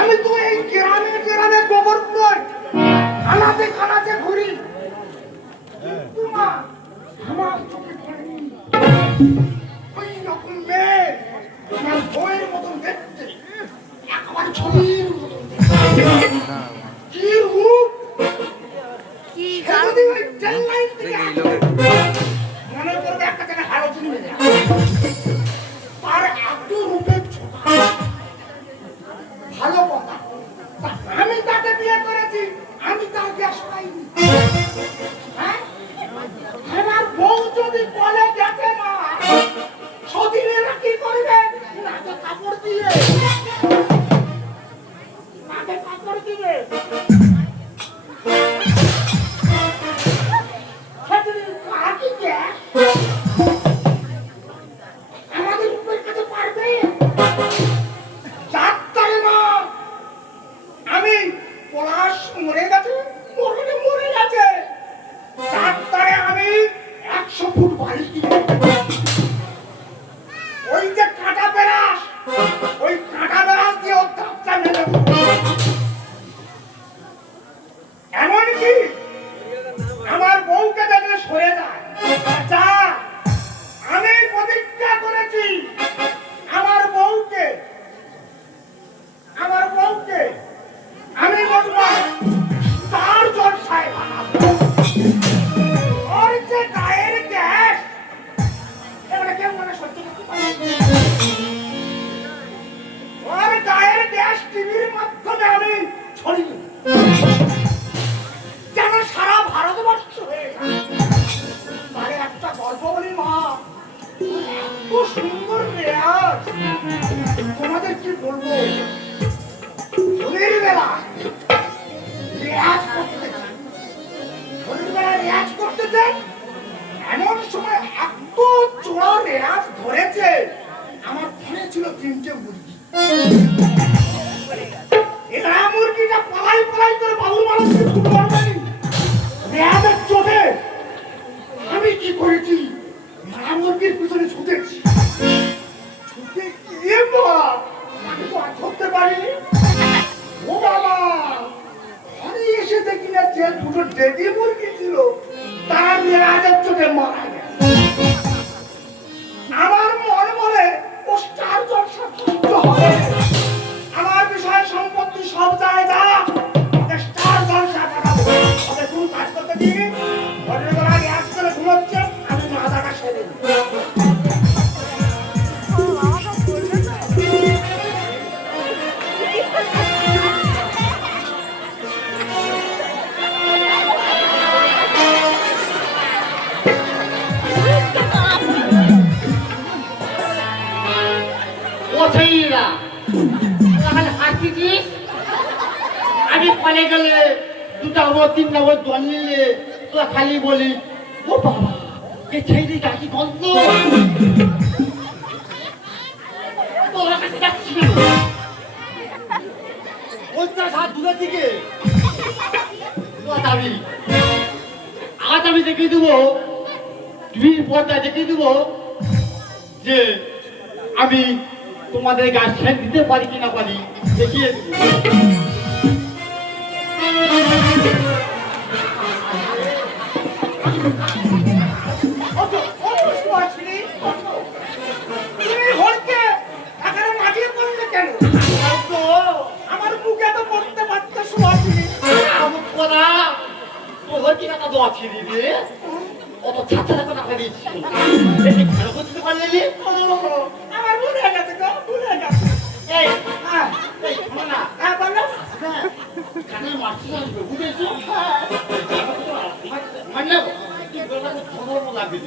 আমি তো এই গ্রামে গ্রামে গোবর নই, খানাতে খানাতে ঘুরি, কিন্তু মা আমার চোখে পড়েনি। ওই রকম মেয়ে আমার বইয়ের মতন দেখতে, একবার ছবির মতন কি রূপ, কি যদি ওই চেন্নাই থেকে মনে করবে একটা জায়গায় হারো চিনবে না, তার এত রূপের ছোটা ভালো কথা। আমি তাকে বিয়ে করেছি, আমি তার গ্যাস পাইনি। আমার বউ যদি বলে গেছে মা সতীনেরা কি করবে, নাকে কাপড় দিয়ে নাকে কাপড় দিবে, আমাদের উপর কাছে পারবে। আমি পলাশ মরে গেছে, মরে গেছে, তারপরে আমি 100 ফুট বাড়ি কিনে ওই যে কাঁটা বেরাস, ওই কাঁটা বেরাস দিয়ে ওর দাঁতটা মেলে দেবো। এমনকি আমার বউকে দেখলে সরে যায়। যা আমি প্রতিজ্ঞা করেছি আমার বউকে আমি বলবো তার জলসায় বানাবো। ওর যে গায়ের গ্যাস, এবারে কেউ মনে সহ্য করতে পারে, ওর গায়ের গ্যাস টিভির মাধ্যমে আমি ছড়িয়ে যেন সারা ভারতবর্ষ হয়ে যায়। তাহলে একটা গল্প বলি মা, এত সুন্দর রেয়াজ, তোমাদের কি বলবো, এমন সময় এত চোরা রেয়াজ ধরেছে, আমার ঘরে ছিল 3টে মুরগি। এরা মুরগিটা পালাই করে বাবুর মানুষকে খুব মারবেনি রেয়াজের চোটে। আমি কি করেছি, এরা মুরগির পিছনে ছুটেছি, ছুটে গিয়ে মা আমি তো আর ধরতে পারিনি। ও বাবা, ঘরে এসে দেখি না যে 2টো ডেডি মুরগি ছিল তারা রেয়াজের চোটে মারা গেছে। আমার মনে বলে ও স্টার জলসা হবে, আমার বিষয় সম্পত্তি সব যায় যা, ওকে স্টার জলসা করাবো। ওকে কোন কাজ করতে দিই, ঘরের বেলা রেয়াজ করে ঘুমোচ্ছে, আমি মাথাটা সেরে দিই। আমি কলে গেলে 2টা হবো 3টা হবো জল নিলে তোরা খালি বলি ও বাবা এই ছেলে ডাকি গন্ধ, তোরা কাছে যাচ্ছি বলতে হাত দূরের দিকে। আজ আমি দেখিয়ে দেবো, টিভির পর্দায় দেখিয়ে দেবো যে আমি তোমাদের গাছ ছেড়ে দিতে পারি কিনা পারি, দেখিয়ে দেবো। আমার বুকে তো পড়তে পারতে শুয়াছিলি, অত ছাত্র টাকা দিচ্ছি করতে পারলি আমার ভুলে গেছে গো, ভুলে গেছে। এই না হ্যাঁ বলো, কানে মারছি আসবে বুঝেছো, মানে কি বলবো খবর লাগবে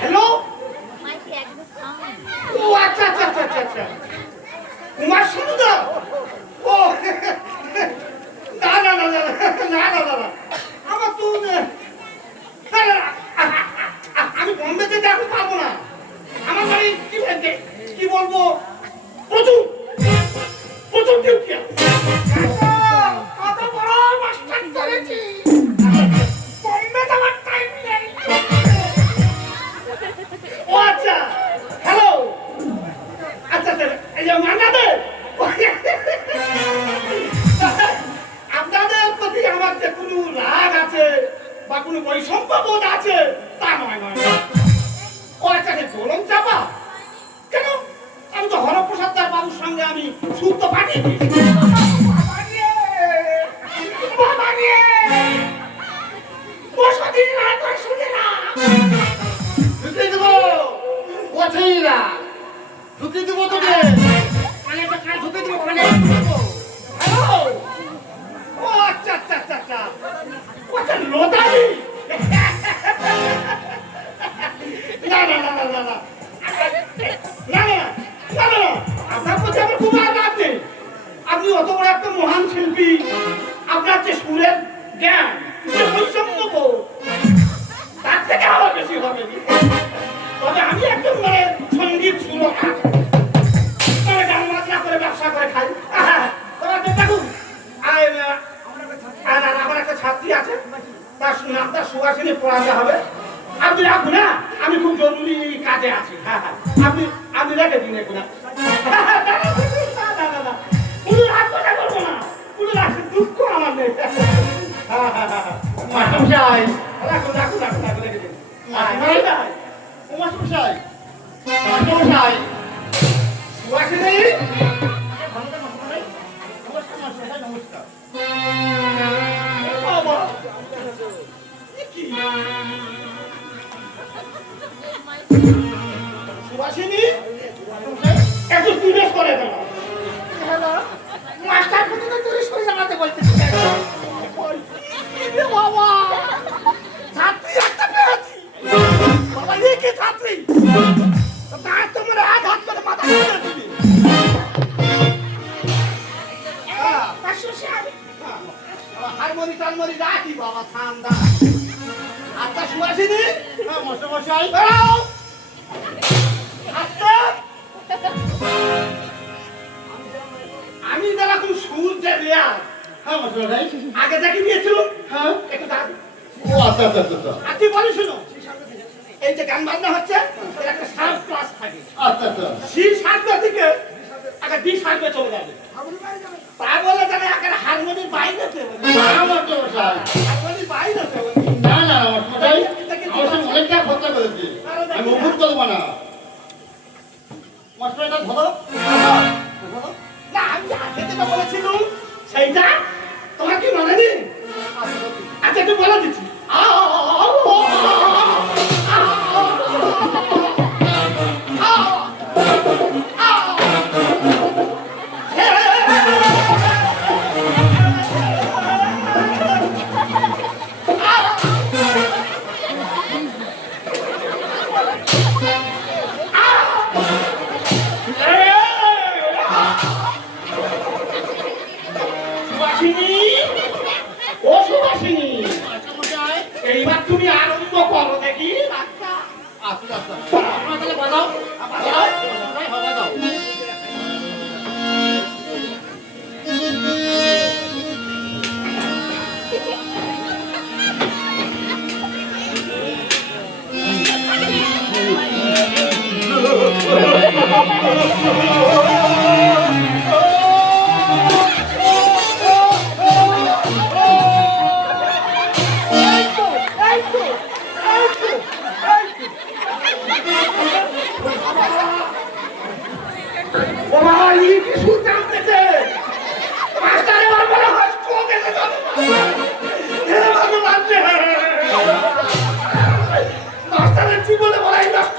হ্যালো, ও আচ্ছা আচ্ছা আচ্ছা আচ্ছা আচ্ছা, কুমার সুন্দর। ও না না না না না না না না, আমার তো আমি বম্বেতে দেখো পাবো না। আমার বাড়ি কি বলবো, প্রচুর প্রচুর ডিউটি আছে। কত বড় মাস্টার করেছি, বম্বে যাওয়ার টাইম নেই। ও আচ্ছা, হ্যালো, আচ্ছা আচ্ছা, এই যে মান্নাদের আপনাদের প্রতি আমার যে কোনো রাগ আছে বা কোনো বৈষম্য বোধ আছে তা নয় নয়। ও আচ্ছা, দোলন চাপা কেন? আমি তো হরপ্রসাদ দার বাবুর সঙ্গে আমি সুপ্ত পাঠিয়ে আপনি অত বড় একটা মহান শিল্পী, আপনার যে সুরের জ্ঞান, যে বৈষম্য বোধ, তার থেকে আরো বেশি হবে। তবে আমি একদম মানে সঙ্গীত সুরকার, তবে গান বাজনা করে ব্যবসা করে খাই। তোমার দেখুন, আমার একটা ছাত্রী আছে, তার সুভাষিনী পড়াতে হবে। আপনি রাখুন, হ্যাঁ, আমি খুব জরুরি কাজে আছি। হ্যাঁ হ্যাঁ, আপনি রেখে দিন এখন। কোনো রাগ কথা করবো না, কোনো রাগ দুঃখ আমার নেই। মাস্টারমশাই, রাখুন রাখুন রাখুন রাখুন, রেখে দিন। মাস্টারমশাই, মাস্টারমশাই, সুভাষিনী, নমস্কার। বাবা, কি সুভাষিনী একটু জিজ্ঞেস করে কেন? মাস্টার প্রতি তো চুরি করে জানাতে বলতেছি। বাবা, ছাত্রী একটা পেয়েছি। বাবা, এই কি ছাত্রী? তার তোমার আঘাত করে মাথা ফেলে দিবি। হারমোনি টারমোনি রাখি বাবা, থাম দা। আচ্ছা সুভাষিনী, মাস্টারমশাই, বেরাও। আচ্ছা, আমি যেরকম সুর যে রেয়াজ হ্যাঁ মাস্টারমশাই, আগে দেখে দিয়েছিলাম, হ্যাঁ, একটু দাঁড়ান। ও আচ্ছা আচ্ছা আচ্ছা, আর তুই বলি শুনো, এই যে গান বাজনা হচ্ছে এর একটা সার্ভ ক্লাস থাকে। আচ্ছা আচ্ছা, সি সার্ভের দিকে আগে ডি সার্ভে চলে যাবে। তা বলে জানে আগে হারমোনি বাইরে দেবে, না মাস্টারমশাই, হারমোনি বাইরে দেবে। না না মাস্টারমশাই, আমার সঙ্গে অনেকটা খরচা করেছি, আমি মুখ করবো না। মাস্টার, এটা ধরো। না, আমি আগে যেটা বলেছিলাম সেইটা তোমার কি মনে নেই? আচ্ছা একটু বলে দিচ্ছি। সুভাষিনী, ও সুভাষিনী, এইবার তুমি আরম্ভ করো দেখি। আচ্ছা আচ্ছা, আপনারা তাহলে বাজাও, বাজাও, বাজাও। জীবনে বলাই নষ্ট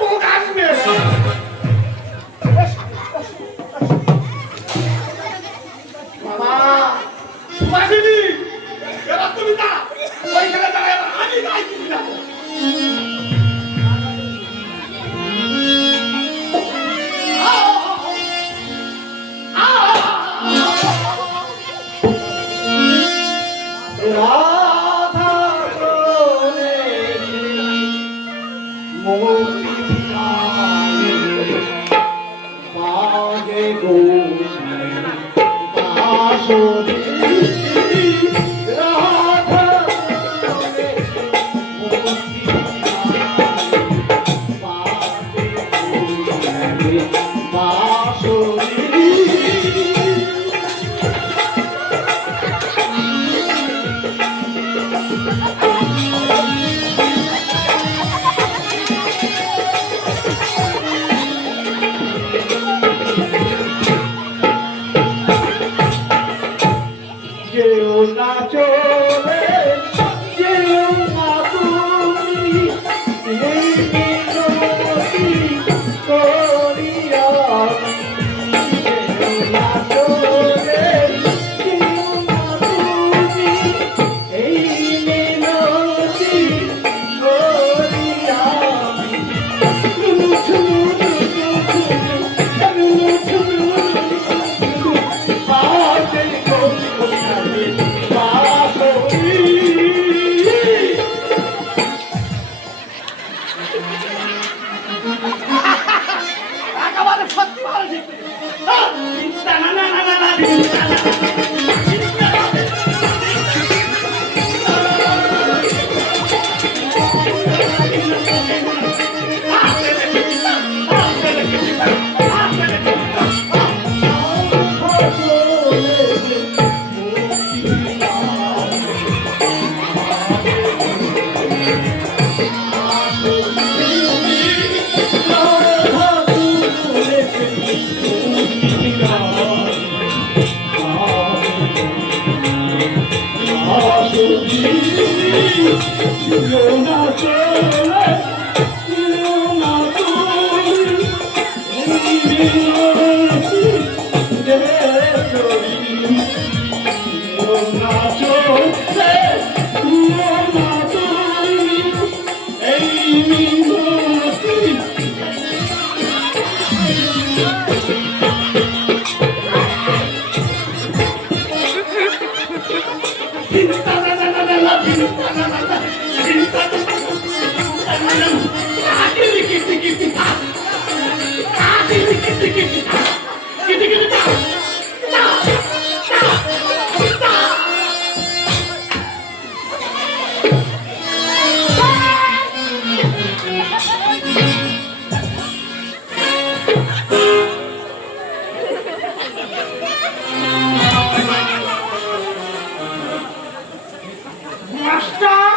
মাস্টার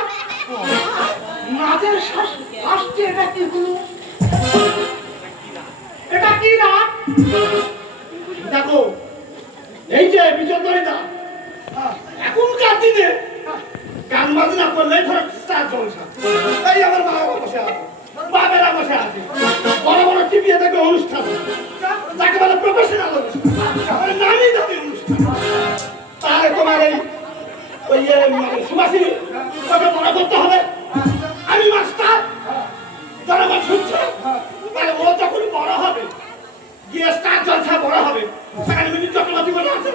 নাচের আসছে, এটা কি হলো? এটা কি না? দেখো এই যে বিচন্দ্রিতা এখনকার দিনে গান বাজনা করলেই ধরো স্টার জলসা। এই আমার বাবা বসে আছে, বাবেরা বসে আছে, বড় বড় টিভিতে দেখবে অনুষ্ঠান, যাকে বলে প্রফেশনাল অনুষ্ঠান, নামি দামি অনুষ্ঠান। তাহলে তোমার এই ওই মানে সুবাসিনী ওকে বড় করতে হবে। আমি মাস্টার, জনগণ শুনছে, তাহলে ও যখন বড় হবে গিয়ে স্টার জলসা বড় হবে, সেখানে মিনিট চক্রবর্তী বসে আছে,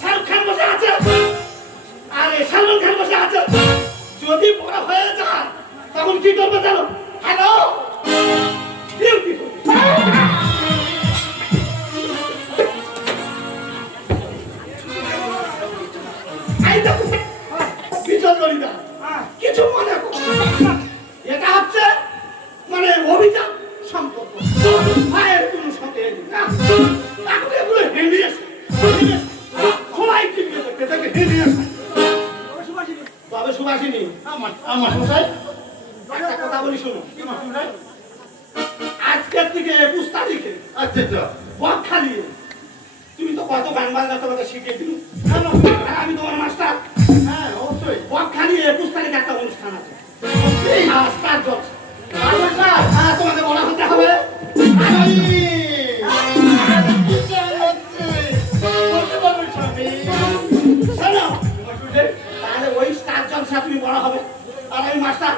শাহরুখ খান বসে আছে, আর সালমান খান বসে আছে। যদি বড় হয়ে যায় তখন কি করবে জানো? হ্যালো বিউটিফুল, এই দেখো বিচন্দ্রিতা, কিছু মনে করো না। এটা হচ্ছে মানে অভিযান সম্পর্ক, ভাইয়ের কোনো সন্দেহ না। এখন এগুলো হেলিয়েছে, সবাই টিভিতে দেখতে দেখে হেলিয়েছে। তবে সুভাষিনী আমার মশাই একটা কথা বলি শোনো। আজকের থেকে 21 তারিখে আচ্ছা বকখালি, তুমি তো কত গান বাজনা তোমাকে শিখিয়ে দিল, আমি তোমার মাস্টার। হ্যাঁ অবশ্যই বকখালি 21 তারিখে একটা অনুষ্ঠান আছে, স্টার জলসা। হ্যাঁ তোমাকে বলা হতে হবে। তাহলে ওই স্টার জলসা তুমি বড় হবে, আর আমি মাস্টার।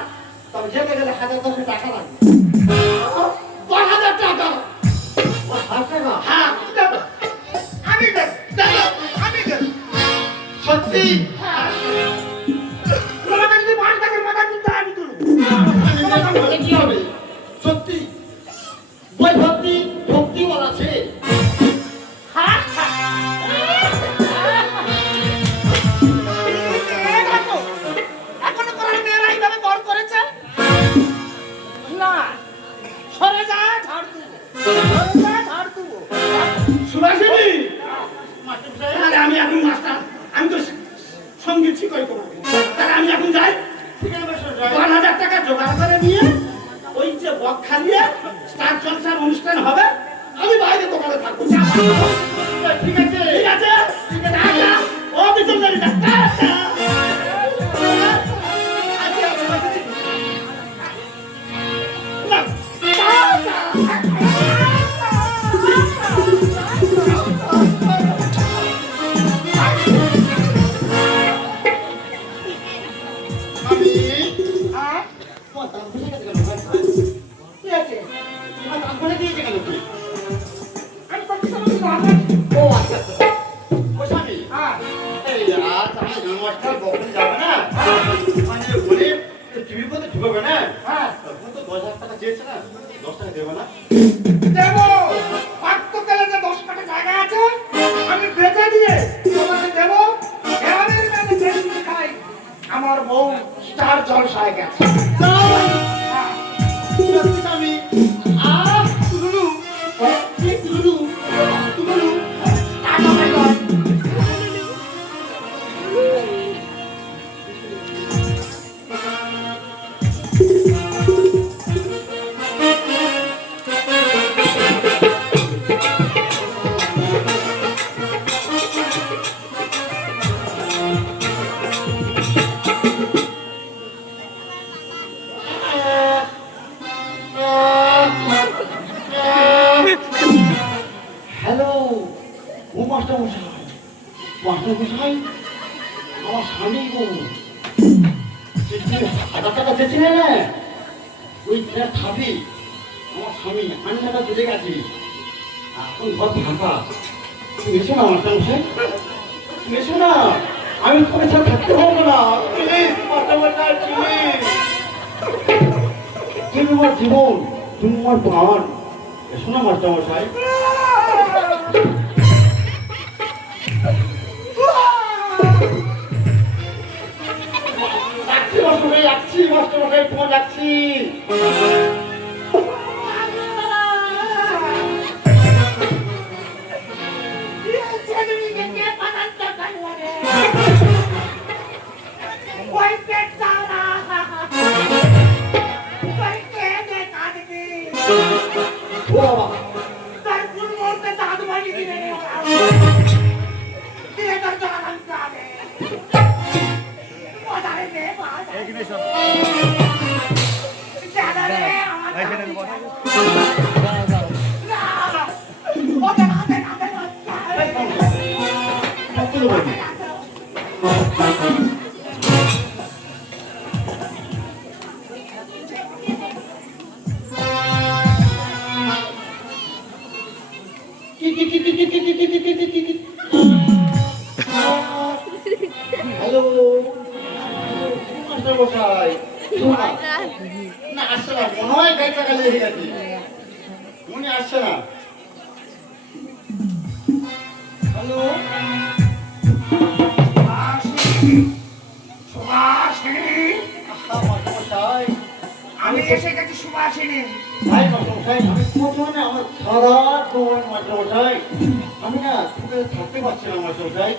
তবে যেতে গেলে 1000-1000 টাকা লাগবে। 10,000 টাকা। হ্যাঁ আমি দেব, আমি দেব সত্যি। তোমাদের যদি মার থাকে মাথা কিন্তু আমি তুলব। কি হবে সত্যি? বই ভক্তি ভক্তি বলাছে। এখনো করার মেয়েরা এইভাবে বর করেছে না? সরে যা, ঝাড় দেবো, সরে যা, ঝাড় দেবো। সুভাষিনী, তাহলে আমি এখন মাস্টার, আমি তো সঙ্গীত শিখাই তোমাকে। তাহলে আমি এখন যাই, 10,000 টাকা জোগাড় করে নিয়ে ওই যে বকখালিয়ে স্টার জলসার অনুষ্ঠান হবে, আমি বাইরে দোকানে থাকবো। ঠিক আছে ঠিক আছে ঠিক আছে। ও বিচন্দ্রিতা, দেবো। পার্থক্যে যে 10 কাঠা জায়গা আছে আমি বেচে দিয়ে তোমাকে দেবো। গ্রামের মেয়ে যেদিন খাই, আমার বউ স্টার জলসায় গেছে। হ্যালো ও মাস্টার মশাই, মাস্টার মশাই আমার স্বামী গো 1000 টাকা চেয়েছিলেন, ওই ফ্ল্যাট খাবি আমার স্বামী আন্নাটা চলে গেছে, এখন ঘর ফাঁকা। তুমি এসো না মাস্টারমশাই, তুমি এসো না, আমি তোমার সাথে থাকতে পারবো না। প্লিজ মাস্টারমশাই, প্লিজ, তুমি আমার জীবন, তুমি আমার প্রাণ, এসো না মাস্টারমশাই। যাচ্ছি মাস্টারমশাই, যাচ্ছি মাস্টারমশাই, তোমার যাচ্ছি। ও বাবা, কতগুলো বাকি? হ্যালো মাস্টারমশাই, না আসছে না, মনে হয় গাড়িটা কাজে লেগে গেছে, মনে আসছে না। হ্যালো মাস্টারমশাই, আমি এসে গেছি সুভাষিনী। ভাই মাস্টারমশাই, আমি তোমার না আমার সারা তোমার মাস্টারমশাই, আমি না তোকে থাকতে পারছি না মাস্টারমশাই।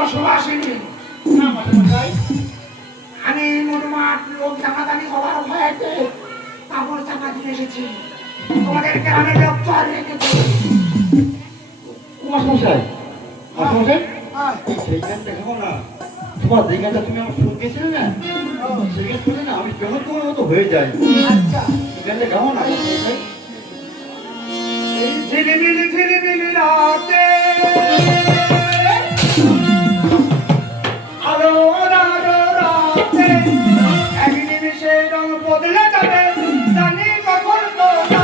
অসুভাষিনী, না মাস্টারমশাই, আমি মোটমাট লোক জামাদানি হওয়ার ভয়েতে কাপড় চাপা দিয়ে এসেছি। তোমাদের গ্রামের লোক চল রেখেছে। মাস্টারমশাই, মাস্টারমশাই, সেই গানটা দেখাবো না, তোমার যে গানটা তুমি আমার শুনতেছিলে না, সেই গান শুনে না আমি কেমন তোমার মতো হয়ে যাই। আচ্ছা, সেই গানটা গাবো না মাস্টারমশাই? এই ঝিলিমিলি রাতে আলো আলো রাতে এক নিমিষে রং বদলে যাবে, জানি কখন কোথা।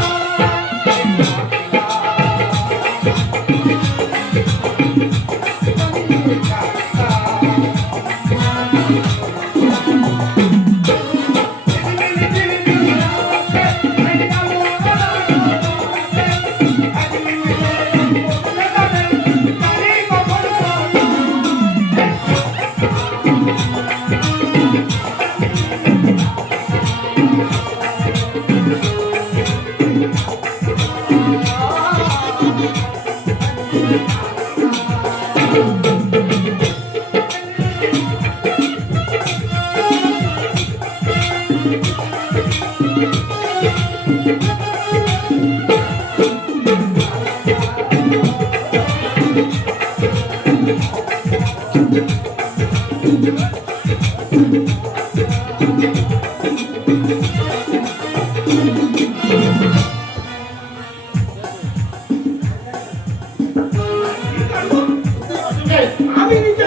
আমি নিজে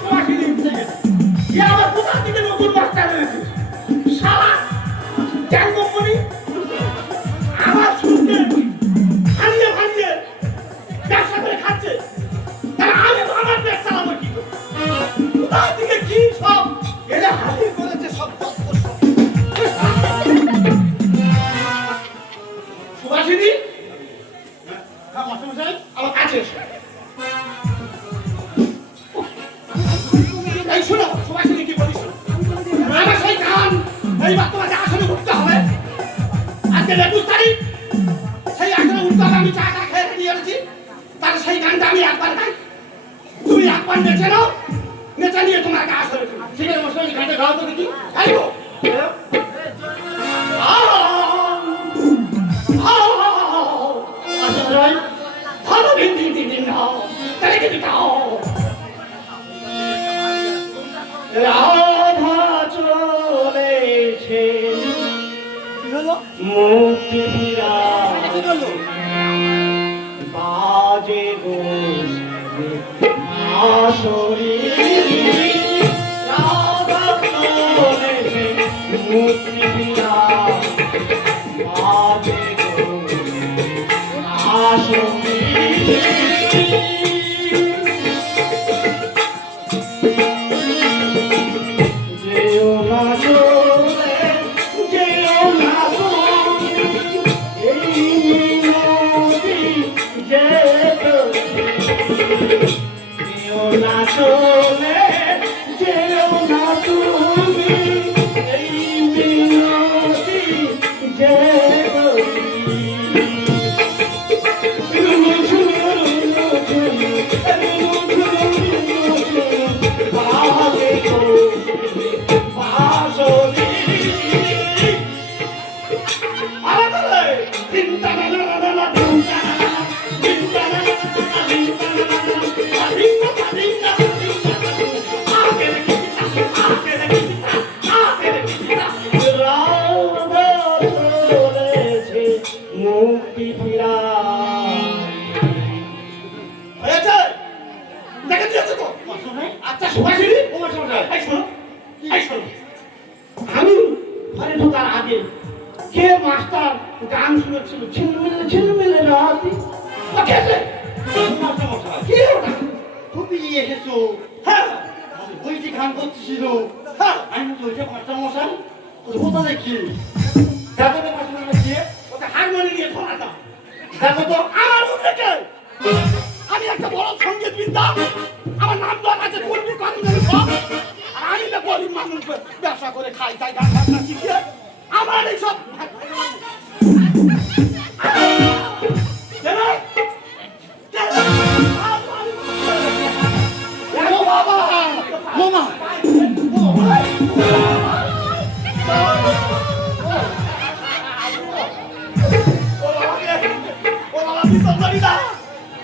সুভাষিনী আমার কোথা থেকে নতুন মাস্টার হয়েছে শালা জ্ঞান কোম্পানি আমার শুনতে ভাঙিয়ে ভাঙিয়ে ব্যবসা করে খাচ্ছে। তাহলে আমি তো আমার পেট চালাবো কি করে? কোথা থেকে কি সব এলে হাজির করেছে সব তত্ত্ব সব। সুভাষিনী, হ্যাঁ মাস্টারমশাই, আমার কাছে এসো। এই শোনো সুভাষিনী কি বলিস, আমার সেই গান এইবার তোমাকে আসলে উঠতে হবে। আজকে 21 তারিখ, সেই আসলে উঠতে হবে। আমি চা খেয়ে নিয়ে এসেছি, তাহলে সেই গানটা আমি একবার গাই, তুমি একবার নেচে নাও, নেচে নিয়ে তোমাকে আসলে ঠিক আছে মাস্টারমশাই, গানটা গাও তো দেখি। গাইবো। মাস্টারমশাই, ভালো দিন দিন দিন দিন নাও, তাহলে কিন্তু গাও। রাধা চলেছে মুক্তি বিরাজ, বাজে গো আসরি, রাধা চলেছে না চলে যেও না তুমি এই নদী যেও না চলে যেও না তুমি এই নদী যেও মুক্তি ফিরা হয়েছে দেখে দিয়েছে তো আচ্ছা সুভাষিনী ও মাস্টারমশাই, এই শোনো এই শোনো আমি ঘরে ঢোকার আগে কে মাস্টার গান শুনেছিল ছিলমিলে রাতি খেতে মাস্টারমশাই, কি ওটা তুমি এসেছো, হ্যাঁ বইটি গান করতেছিল, হ্যাঁ আমি তো ওইটা মাস্টারমশাই, ওটা দেখি, দেখো তো মাস্টারমশাই কি, ওটা হারমোনি নিয়ে ধরাটা দেখো তো, আমার উঠেছে আমি একটা বড় সঙ্গীত বিদ্যা আমার নাম দেওয়া আছে কর্মী কর্মীদের সব আর আমি তো গরিব মানুষ ব্যবসা করে খাই তাই গান বাজনা শিখিয়ে আমার এইসব ও বাবা, মামা, ও বাবা বিপদ করি না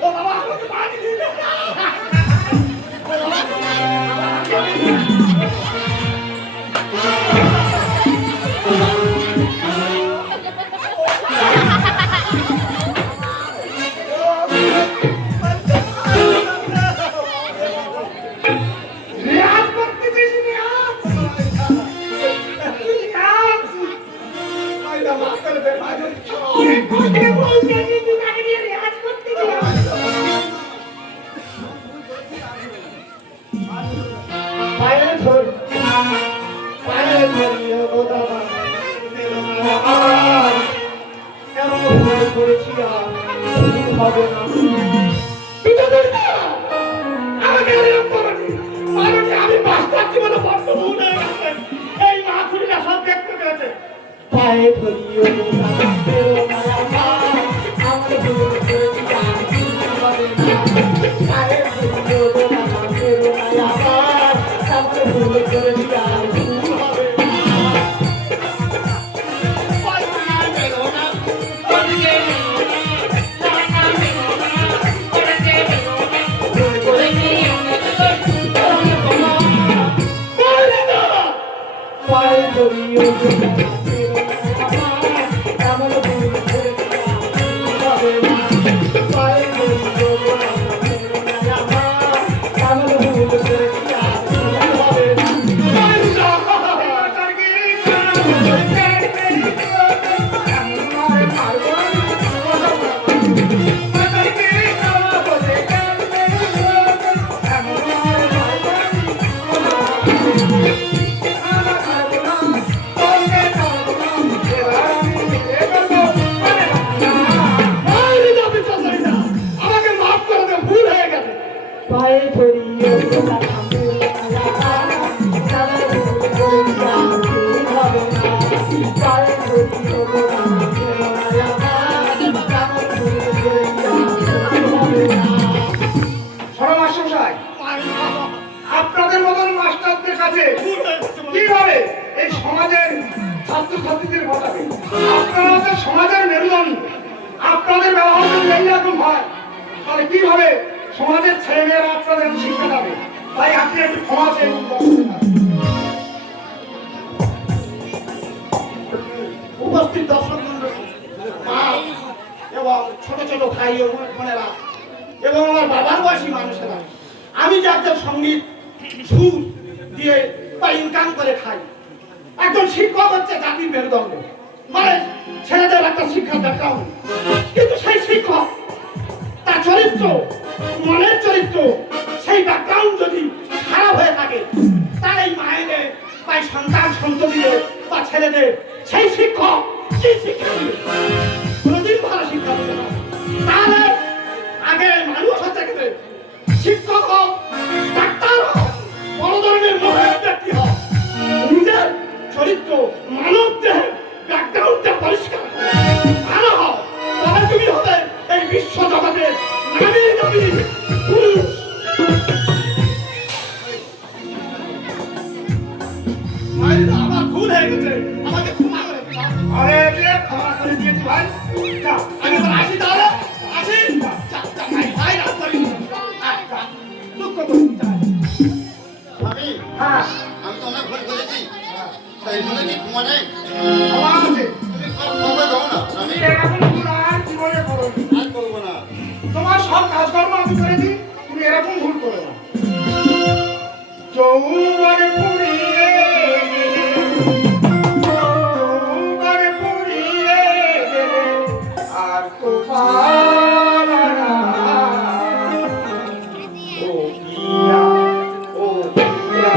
ও বাবা আমাকে পানি দিলে না রেয়াজ করতেছিস রেয়াজ রেয়াজ আইডা মাফ করে দে ভাই কথা বলতে তুই তাকে নিয়ে রেয়াজ করতেছিস পায়ে ধর পায়ে ধরিও গো দাদা এমন ভুল করেছি আর ভুল হবে না তুই তো ধরবি না। আমাকে এরকম করনি মারুনি আমি মাস্টার জীবনে বড্ড ভুল হয়ে গেছে এই মা খুঁড়িটা সব দেখতে পেয়েছে পায়ে ধরিও গো দাদা পেরো না আমার ভুল করেছি আর ভুল হবে না পায়ে ধরিও গো দাদা পেরো না আমার ভুল করেছি আর ভুল হবে না পায়ে ধরিও গো দাদা পেরো না আমার ভুল করেছি আর ভুল হবে না পায়ে ধরিও গো দাদা পেরো না আমার ভুল করেছি আর ভুল হবে না আমাকে মাফ করে দে ভুল হয়ে গেছে পায়ে ধরিও গো দাদা পেরো না আমার ভুল করেছি আর ভুল হবে না পায়ে ধরিও গো দাদা পেরো না আমার ভুল করেছি আর ভুল হবে না সরমাশাই আপনাদের মতন মাস্টারদের কাছে কিভাবে এই সমাজের ছাত্রছাত্রীদের ঘটাবে? আপনারা হচ্ছে সমাজের মেরুদণ্ড, আপনাদের ব্যবহার যদি এইরকম হয় তাহলে কিভাবে সমাজের ছেলেমেয়েরা আপনাদের শিক্ষা পাবে? তাই আপনি একটু ক্ষমা চেয়ে উপস্থিত দর্শক মণ্ডলী, মা এবং ছোট ছোট ভাই ও বোনেরা এবং আমার বাবার বয়সী মানুষেরা, আমি যে একজন সঙ্গীত সুর দিয়ে বা ইনকাম করে খাই, একজন শিক্ষক হচ্ছে জাতির মেরুদণ্ড, মানে ছেলেদের একটা শিক্ষার ব্যাকগ্রাউন্ড, কিন্তু সেই শিক্ষক তার চরিত্র, মনের চরিত্র, সেই ব্যাকগ্রাউন্ড যদি খারাপ হয়ে থাকে, তার এই মায়েদের তাই সন্তান সন্ততিদের বা ছেলেদের সেই শিক্ষক কি শিক্ষা দিবে? কোনোদিন ভালো শিক্ষা দিবে না। তাহলে আগে মানুষ হতে গেলে শিক্ষক হোক, ডাক্তার হোক, বড় ধরনের মহান ব্যক্তি হোক, নিজের চরিত্র মানব দেহের ব্যাকগ্রাউন্ডটা পরিষ্কার ভালো হোক, তবে তুমি হবে এই বিশ্ব জগতের নামী দামি পুরুষ। মায়েরা আমার ভুল হয়ে গেছে, আমাকে ক্ষমা করে দিও। আরে যে ক্ষমা করে দিয়েছি ভাই, যা আমি এবার আসি তাহলে, আসি। যা, যা, ভাই, ভাই, রাগ করিস না। যা, দুঃখ করিস না, যা। আমি হ্যাঁ আমি তো অনেক ভুল করেছি, তাই বলে কি ক্ষমা নেই? ক্ষমা আছে। তুমি ক্ষমা দাও না, আমি তুমি এরকম ভুল আর জীবনে করো না। আর করবো না। তোমার সব কাজকর্ম আমি করেছি, তুমি এরকম ভুল করো না। যৌবন পুড়িয়ে গেলে, যৌবন পুড়িয়ে গেলে, আর তো পারা না। ও পিয়া, ও পিয়া,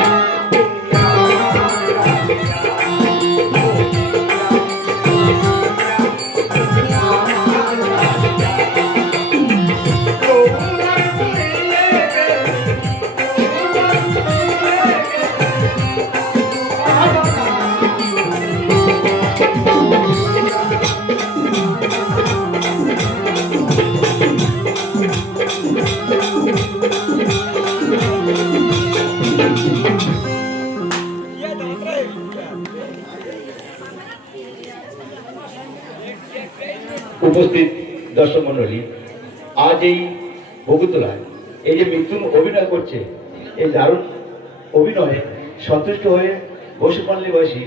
উপস্থিত দর্শক মন্ডলী, আজ এই বগুতলায় এই যে মৃত্যু অভিনয় করছে, এই দারুণ অভিনয়ে সন্তুষ্ট হয়ে বসুপাল্লিবাসী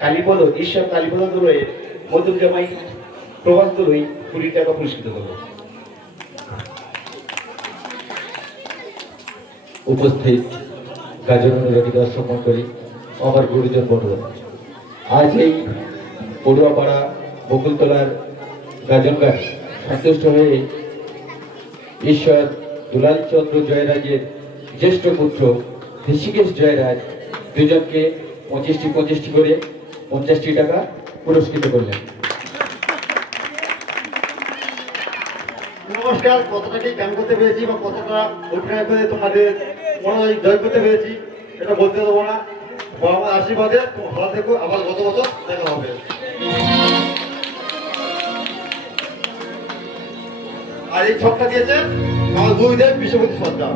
কালীপদ ঈশ্বর কালীপদ দলয়ে মধুর জামাই প্রভাস দলই 20 টাকা পুরস্কৃত করল। উপস্থিত গাজনের দর্শক মন্ডলী, আমার গুরুজন বন্ধুগণ, আজ এই পড়ুয়াপাড়া বকুলতলার গাজনগায় সন্তুষ্ট হয়ে ঈশ্বর দুলাল চন্দ্র জয়রাজের জ্যেষ্ঠ পুত্র ঋষিকেশ জয়রাজ দুজনকে 25টি করে 50টি টাকা পুরস্কৃত করলেন। নমস্কার, কতটাকে জ্ঞান করতে পেরেছি বা কতটা অভিনয় করে তোমাদের মনোযোগ জয় করতে পেরেছি এটা বলতে দেবো না। আমার আশীর্বাদে ভালো থেকো, আবার গত বছর দেখা হবে। আর এই ছকটা দিয়েছে আমার গুরুদেব বিশ্বপতি সর্দার।